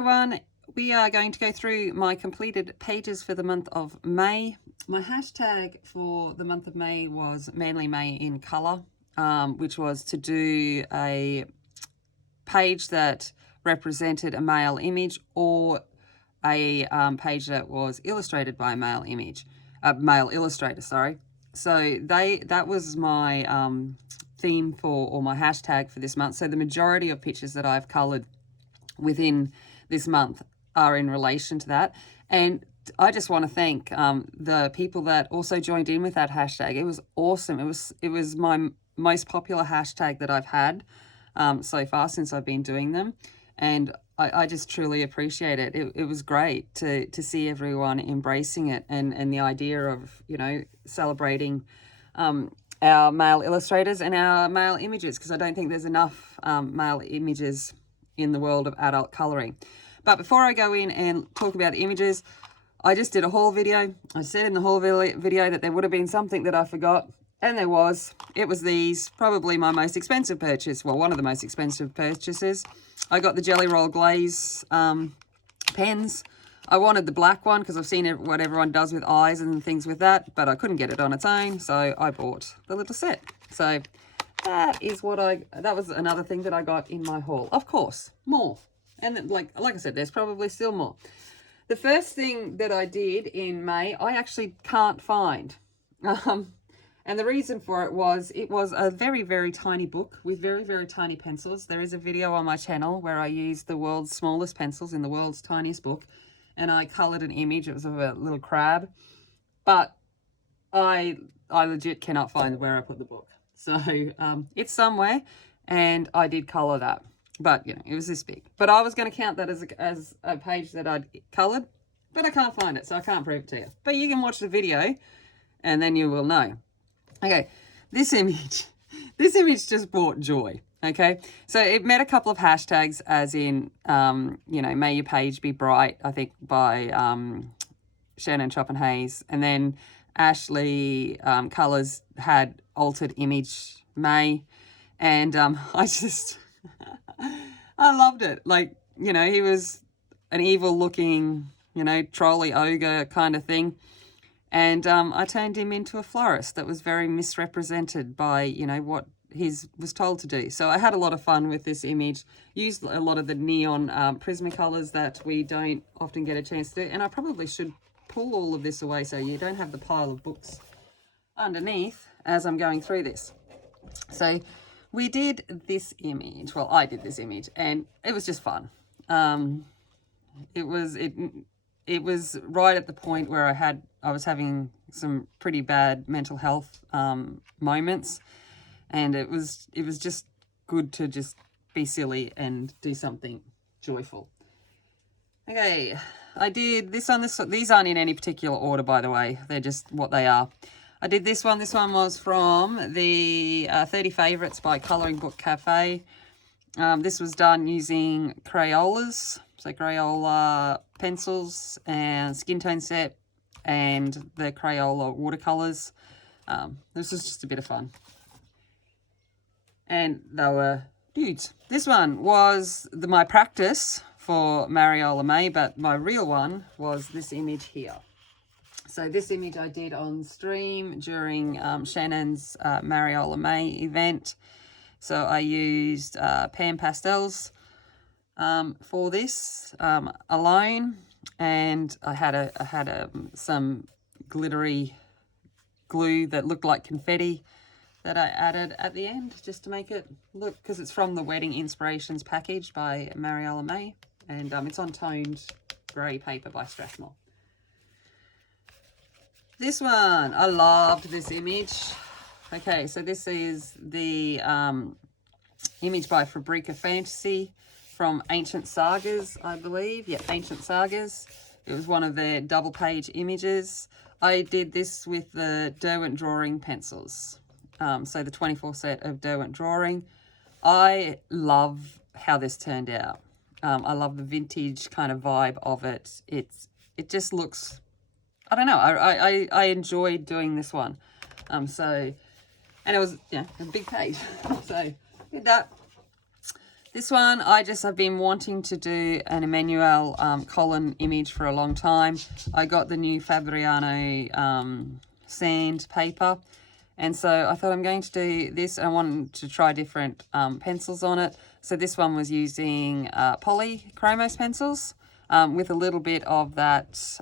Everyone, we are going to go through my completed pages for the month of May. My hashtag for the month of May was Manly May in colour, which was to do a page that represented a male image or a page that was illustrated by a male illustrator, sorry. So that was my theme for, or my hashtag for this month. So the majority of pictures that I've coloured within this month are in relation to that. And I just want to thank the people that also joined in with that hashtag. It was awesome. It was my most popular hashtag that I've had so far since I've been doing them. And I just truly appreciate it. It was great to see everyone embracing it and the idea of, you know, celebrating our male illustrators and our male images, because I don't think there's enough male images in the world of adult colouring. But before I go in and talk about the images, I just did a haul video. I said in the haul video that there would have been something that I forgot, and there was. It was these, probably my most expensive purchase, well, one of the most expensive purchases. I got the Jelly Roll Glaze pens. I wanted the black one because I've seen what everyone does with eyes and things with that, but I couldn't get it on its own, so I bought the little set. So that was another thing that I got in my haul. Of course, more. And then, like I said, there's probably still more. The first thing that I did in May, I actually can't find. And the reason for it was a very, very tiny book with very, very tiny pencils. There is a video on my channel where I used the world's smallest pencils in the world's tiniest book, and I coloured an image. It was of a little crab. But I legit cannot find where I put the book. So it's somewhere, and I did colour that. But, you know, it was this big. But I was going to count that as a page that I'd coloured, but I can't find it, so I can't prove it to you. But you can watch the video, and then you will know. Okay, this image just brought joy, okay? So it met a couple of hashtags, as in, you know, May Your Page Be Bright, I think, by Shannon Chopin-Hayes. And then Ashley Colours had Altered Image May. And I just... I loved it. Like, you know, he was an evil looking, you know, trolley ogre kind of thing. And I turned him into a florist that was very misrepresented by, you know, what he was told to do. So I had a lot of fun with this image, used a lot of the neon Prismacolors that we don't often get a chance to do. And I probably should pull all of this away so you don't have the pile of books underneath as I'm going through this. So we did this image. Well, I did this image, and it was just fun. It was right at the point where I was having some pretty bad mental health moments, and it was just good to just be silly and do something joyful. Okay, I did this on this. These aren't in any particular order, by the way. They're just what they are. I did this one. This one was from the 30 Favourites by Colouring Book Cafe. This was done using Crayolas, so Crayola pencils and skin tone set and the Crayola watercolours. This was just a bit of fun. And they were dudes. This one was my practice for Mariola May, but my real one was this image here. So this image I did on stream during Shannon's Mariola May event. So I used pan pastels for this alone, and I had some glittery glue that looked like confetti that I added at the end just to make it look, because it's from the Wedding Inspirations package by Mariola May, and it's on toned grey paper by Strathmore. This one, I loved this image. Okay, so this is the image by Fabrica Fantasy from Ancient Sagas, I believe. Yeah, Ancient Sagas. It was one of their double page images. I did this with the Derwent Drawing pencils. So the 24 set of Derwent Drawing. I love how this turned out. I love the vintage kind of vibe of it. It just looks, I don't know, I enjoyed doing this one. And it was, yeah, a big page. So did that. This one, I've been wanting to do an Emmanuel Colin image for a long time. I got the new Fabriano sand paper, and so I thought I'm going to do this. I wanted to try different pencils on it. So this one was using polychromos pencils with a little bit of that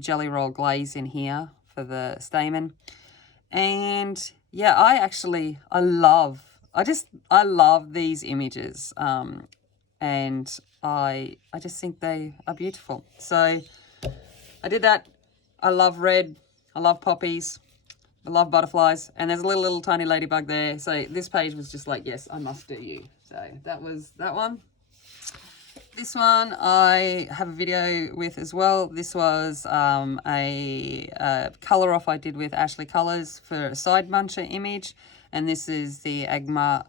jelly roll glaze in here for the stamen. And yeah, I love these images, and I just think they are beautiful. So I did that. I love red, I love poppies, I love butterflies, and there's a little tiny ladybug there. So this page was just like, yes, I must do you. So that was that one. This one I have a video with as well. This was a colour off I did with Ashley Colours for a side muncher image. And this is the Agma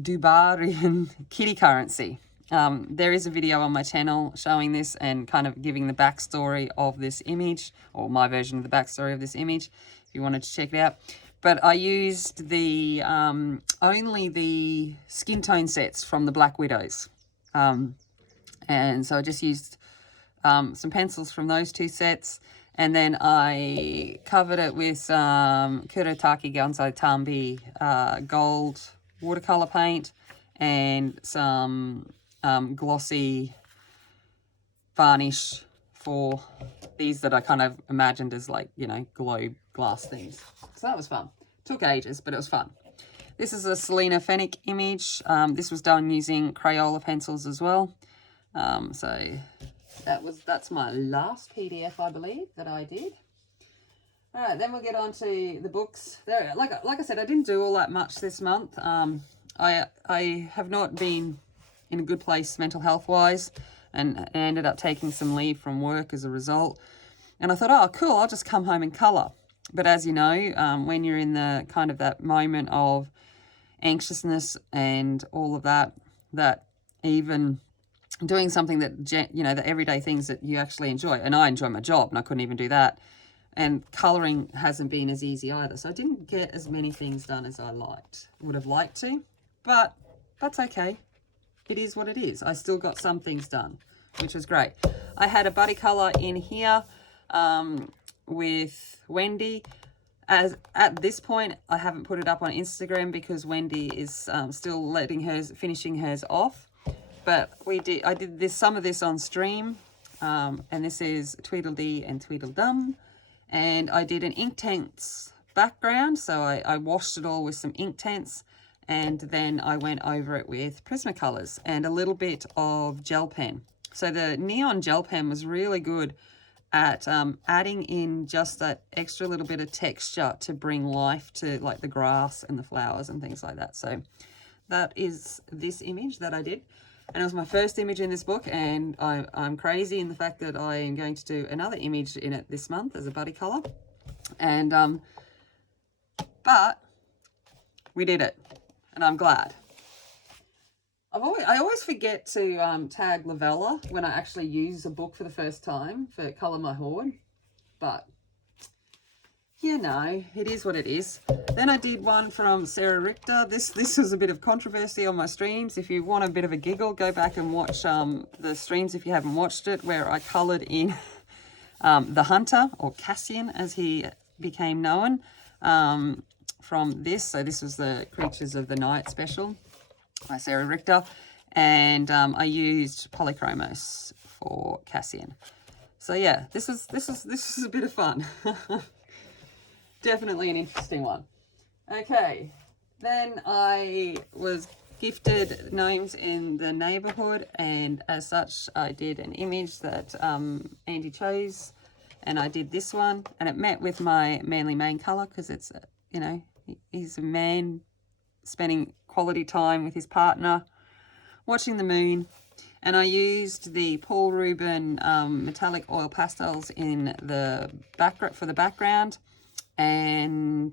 Dubarian kitty currency. There is a video on my channel showing this and kind of giving the backstory of this image, or my version of the backstory of this image, if you wanted to check it out. But I used the only the skin tone sets from the Black Widows. And so I just used some pencils from those two sets, and then I covered it with Kurotaki Gonzo Tambi gold watercolor paint and some glossy varnish for these that I kind of imagined as like, you know, globe glass things. So that was fun. Took ages, but it was fun. This is a Selena Fennick image. This was done using Crayola pencils as well. So that's my last PDF, I believe, that I did. All right, then we'll get on to the books. There, like I said, I didn't do all that much this month. I have not been in a good place mental health wise, and I ended up taking some leave from work as a result. And I thought, oh, cool, I'll just come home and colour. But as you know, when you're in the kind of that moment of anxiousness and all of that, that even doing something that, you know, the everyday things that you actually enjoy, and I enjoy my job and I couldn't even do that, and colouring hasn't been as easy either, so I didn't get as many things done as I would have liked to, but that's okay. It is what it is. I still got some things done, which was great. I had a buddy colour in here with Wendy. As at this point, I haven't put it up on Instagram because Wendy is still finishing hers off. But I did some of this on stream, and this is Tweedledee and Tweedledum. And I did an Inktense background, so I washed it all with some Inktense, and then I went over it with Prismacolors and a little bit of gel pen. So the neon gel pen was really good at adding in just that extra little bit of texture to bring life to like the grass and the flowers and things like that. So that is this image that I did, and it was my first image in this book, and I'm crazy in the fact that I am going to do another image in it this month as a buddy colour. And but we did it, and I'm glad. I always forget to tag Lavella when I actually use a book for the first time for Colour My Hoard, but you know, it is what it is. Then I did one from Sarah Richter. This was a bit of controversy on my streams. If you want a bit of a giggle, go back and watch the streams if you haven't watched it, where I coloured in the Hunter, or Cassian as he became known, from this. So this was the Creatures of the Night special by Sarah Richter, and I used polychromos for Cassian. So yeah, this is a bit of fun. Definitely an interesting one. Okay, then I was gifted gnomes in the neighborhood, and as such I did an image that Andy chose, and I did this one, and it met with my Manly main color because it's, you know, he's a man spending quality time with his partner, watching the moon. And I used the Paul Rubin metallic oil pastels in the background for the background, and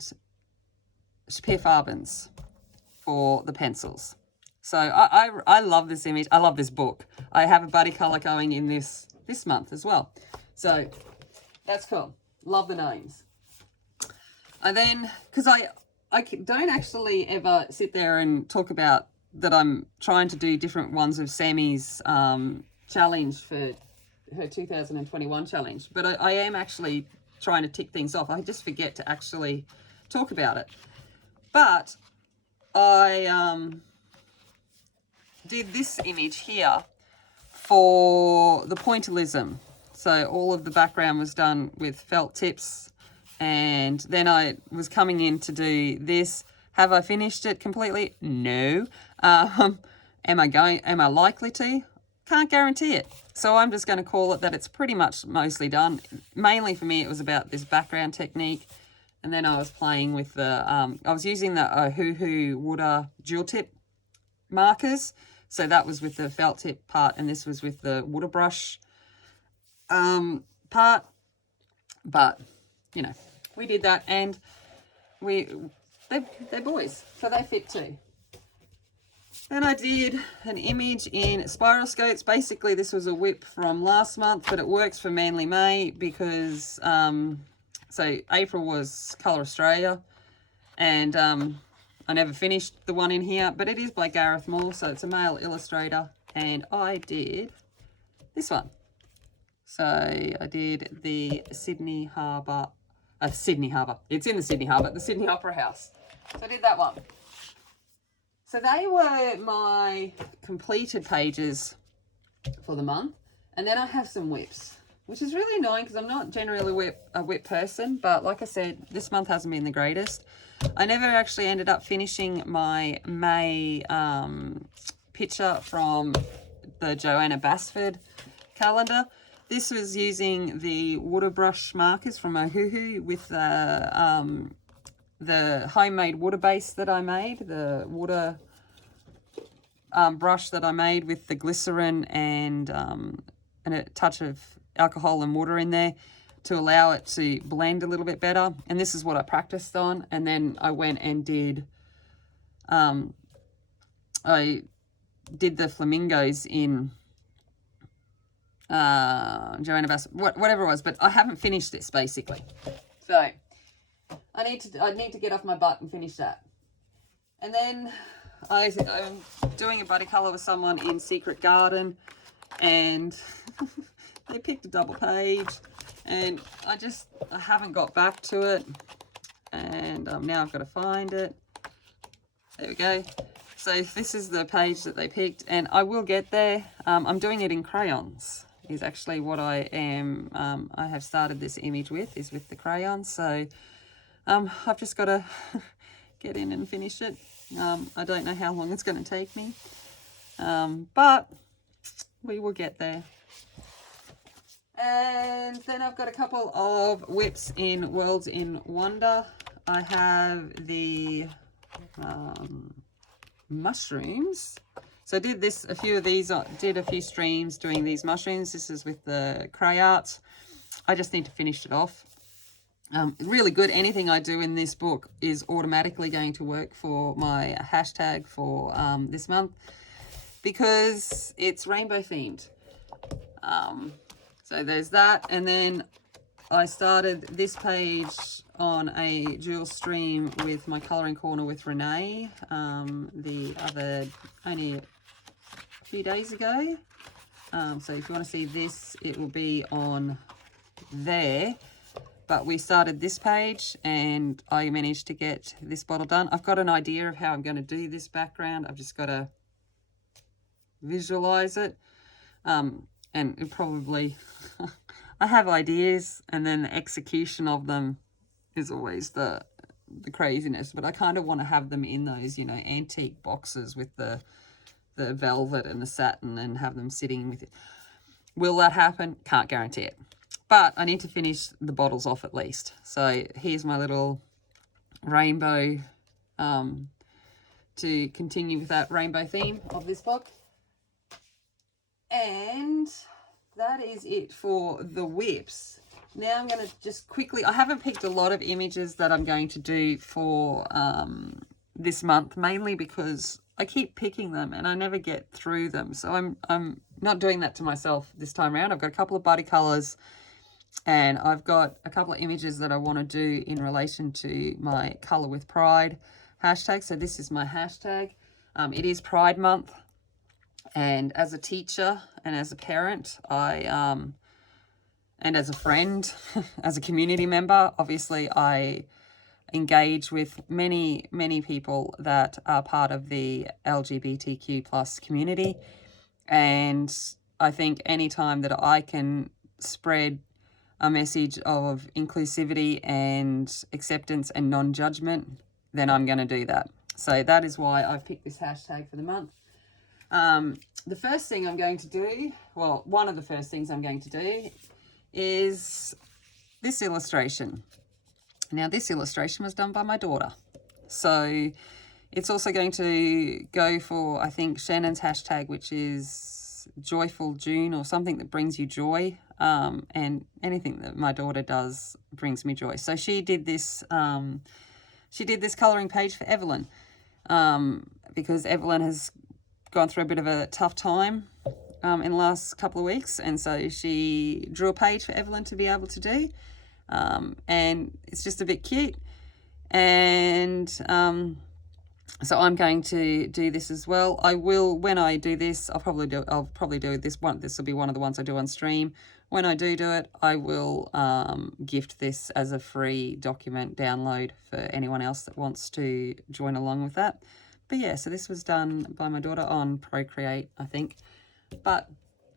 Shapir Farbens for the pencils. So I love this image. I love this book. I have a buddy color going in this month as well. So that's cool. Love the names. And then, because I don't actually ever sit there and talk about that I'm trying to do different ones of Sammy's challenge for her 2021 challenge. But I am actually trying to tick things off. I just forget to actually talk about it. But I did this image here for the pointillism. So all of the background was done with felt tips, and then I was coming in to do this. Have I finished it completely? No. Am I likely to? Can't guarantee it. So I'm just going to call it that it's pretty much mostly done. Mainly for me, it was about this background technique. And then I was playing with the, I was using the Ohuhu Wooder dual tip markers. So that was with the felt tip part, and this was with the Wooder brush part. But, you know, we did that, and they're boys, so they fit too. Then I did an image in spiral skates. Basically, this was a whip from last month, but it works for Manly May because, so April was Colour Australia, and I never finished the one in here, but it is by Gareth Moore, so it's a male illustrator, and I did this one. So I did the Sydney Harbour, it's in the Sydney Harbour, the Sydney Opera House. So I did that one. So they were my completed pages for the month. And then I have some whips, which is really annoying because I'm not generally a whip person. But like I said, this month hasn't been the greatest. I never actually ended up finishing my May picture from the Joanna Basford calendar. This was using the Wooder brush markers from Ohuhu with the homemade Wooder base that I made, the Wooder brush that I made with the glycerin and a touch of alcohol and water in there to allow it to blend a little bit better. And this is what I practiced on. And then I went and did, I did the flamingos in Joanna Bass, whatever it was, but I haven't finished this basically. So I need to get off my butt and finish that. And then I'm doing a buddy colour with someone in Secret Garden, and they picked a double page, and I haven't got back to it, and now I've got to find it. There we go. So this is the page that they picked, and I will get there. I'm doing it in crayons is actually what I am. I have started this image with the crayons. So I've just got to get in and finish it. I don't know how long it's going to take me, but we will get there. And then I've got a couple of whips in Worlds in Wonder. I have the mushrooms. So I did a few of these, did a few streams doing these mushrooms. This is with the cray arts. I just need to finish it off. Really good. Anything I do in this book is automatically going to work for my hashtag for this month because it's rainbow themed. So there's that. And then I started this page on a dual stream with my colouring corner with Renee only a few days ago. So if you want to see this, it will be on there. But we started this page and I managed to get this bottle done. I've got an idea of how I'm going to do this background. I've just got to visualize it. And it probably, I have ideas, and then the execution of them is always the craziness. But I kind of want to have them in those, antique boxes with the velvet and the satin and have them sitting with it. Will that happen? Can't guarantee it. But I need to finish the bottles off at least. So here's my little rainbow to continue with that rainbow theme of this book. And that is it for the whips. Now I'm going to just quickly, I haven't picked a lot of images that I'm going to do for this month, mainly because I keep picking them and I never get through them. So I'm not doing that to myself this time around. I've got a couple of body colours and I've got a couple of images that I want to do in relation to my Colour with Pride hashtag. So this is my hashtag. It is Pride Month, and as a teacher and as a parent, and as a friend, as a community member, obviously I engage with many, many people that are part of the LGBTQ plus community. And I think anytime that I can spread a message of inclusivity and acceptance and non-judgment, then I'm going to do that. So that is why I've picked this hashtag for the month. The first thing I'm going to do, well, one of the first things I'm going to do is this illustration. Now, this illustration was done by my daughter. So it's also going to go for, I think, Shannon's hashtag, which is Joyful June, or something that brings you joy. And anything that my daughter does brings me joy. So she did this colouring page for Evelyn, because Evelyn has gone through a bit of a tough time in the last couple of weeks. And so she drew a page for Evelyn to be able to do. And it's just a bit cute. And so I'm going to do this as well. I will, when I do this, I'll probably do this one. This will be one of the ones I do on stream. When I do it, I will gift this as a free document download for anyone else that wants to join along with that. But yeah, so this was done by my daughter on Procreate, I think. But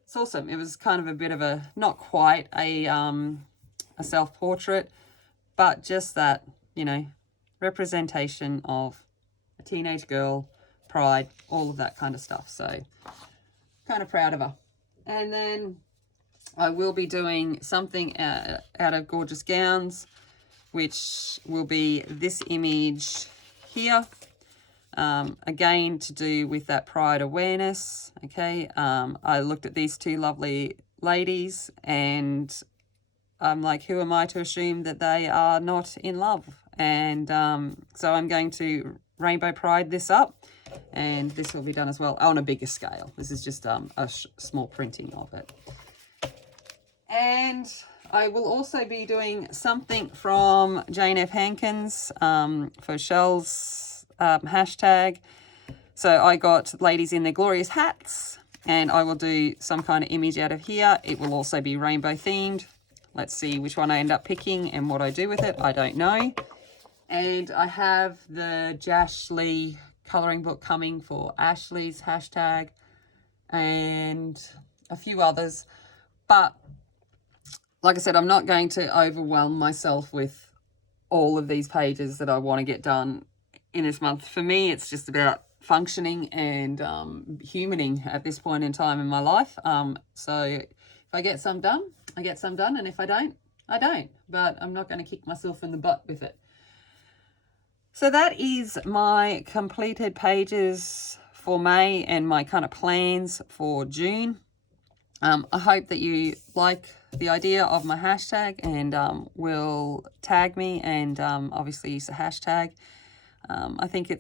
it's awesome. It was kind of a bit of a, not quite a self-portrait, but just that, you know, representation of a teenage girl, pride, all of that kind of stuff. So kind of proud of her. And then I will be doing something out of Gorgeous Gowns, which will be this image here. Again, to do with that pride awareness. Okay. I looked at these two lovely ladies and I'm like, who am I to assume that they are not in love? And so I'm going to rainbow pride this up, and this will be done as well on a bigger scale. This is just a small printing of it. And I will also be doing something from Jane F. Hankins for Shell's hashtag. So I got ladies in their glorious hats, and I will do some kind of image out of here. It will also be rainbow themed. Let's see which one I end up picking and what I do with it. I don't know. And I have the Jash Lee colouring book coming for Ashley's hashtag and a few others. But like I said, I'm not going to overwhelm myself with all of these pages that I want to get done in this month. For me, it's just about functioning and humaning at this point in time in my life. So if I get some done, I get some done. And if I don't, I don't. But I'm not going to kick myself in the butt with it. So that is my completed pages for May and my kind of plans for June. I hope that you like the idea of my hashtag and will tag me and obviously use the hashtag. I think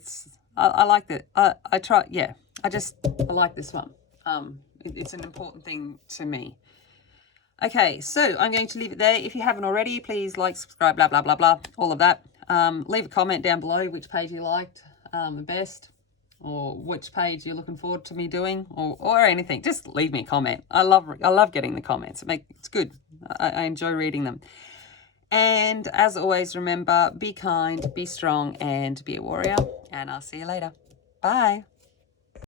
I like that. I like this one. It's an important thing to me. Okay, so I'm going to leave it there. If you haven't already, please like, subscribe, blah, blah, blah, blah, all of that. Leave a comment down below which page you liked the best, or which page you're looking forward to me doing, or anything. Just leave me a comment. I love getting the comments. It's good. I enjoy reading them. And as always, remember, be kind, be strong, and be a warrior. And I'll see you later. Bye.